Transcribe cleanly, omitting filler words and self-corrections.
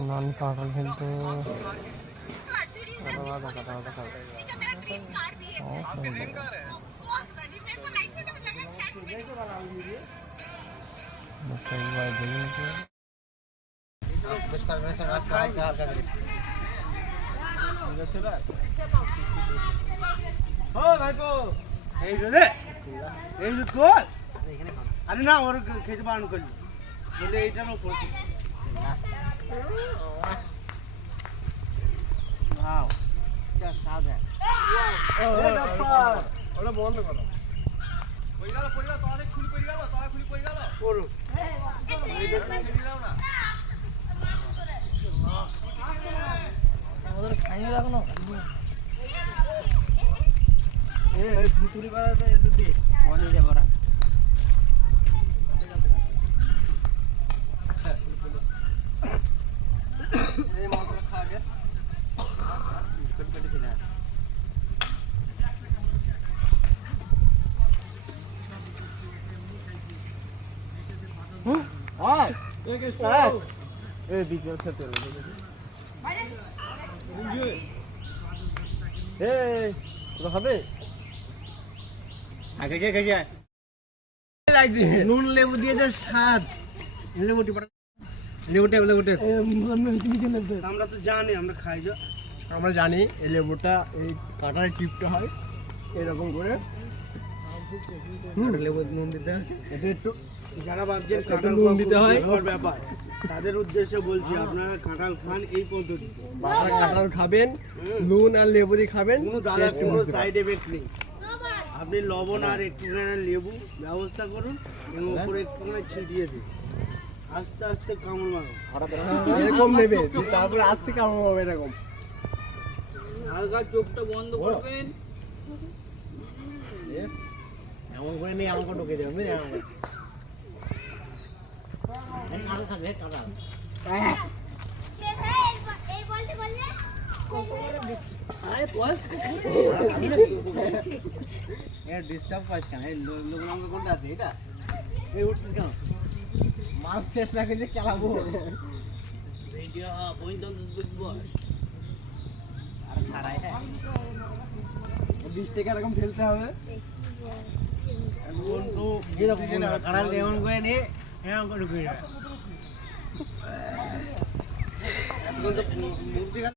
नानी काटल खेलते अरे ना और खेत बांध कर बोले এইটার উপর वाओ क्या स्वाद है अरे डप्पा ওটা বন্ধ করো কই গেল তোরে খুলি কই গেল করো এইটা ছেড়ে দাও না ওদের খাইয়ে রাখো না এই ভিতরি বাড়াতে এত দেশ মনে যা বড় এই মশলা খাবে কত দিনা ওই এক স্টার্ট এই বিকেল খেতে এই তো হবে আগে কে কে লাগবে নুন লেবু দিয়ে যে স্বাদ লেবুটি লেবুটে আমরা তো জানি আমরা খাই যা আমরা জানি এই লেবুটা এই কাটার টিপটা হয় এরকম করে লেবু নুন দিতে হয় এটা একটু যারা ভাবছেন কাঁঠাল নুন দিতে হয় ব্যাপার তাদের উদ্দেশ্যে বলছি আপনারা কাঁঠাল খান এই পদ্ধতিতে বাবা কাঁঠাল খাবেন নুন আর লেবু দিয়ে খাবেন কোনো দাদা কোনো সাইড এফেক্ট নেই আপনি লবণ আর একটুখানি লেবু ব্যবস্থা করুন এবং উপরে একটুখানি ছিটিয়ে দিন আস্তে আস্তে কামড় মারো এরকম নেবে তারপরে আস্তে কামড় হবে এরকম হালকা চোখটা বন্ধ করবেন এমন করে নেই আমাকে ঢুকে যাবে ডিস্টার্ব পাইস কেন লোক আমাকে কোনটা আছে এটা এই উঠছিস কেন মাছ শেষ না খেলে খেলাবো ভিডিও আর ছাড়াই হ্যাঁ 20 টাকা এরকম ফেলতে হবে কাঁড়াল এমন করে নিয়ে এমন করে ঢুকে যাবে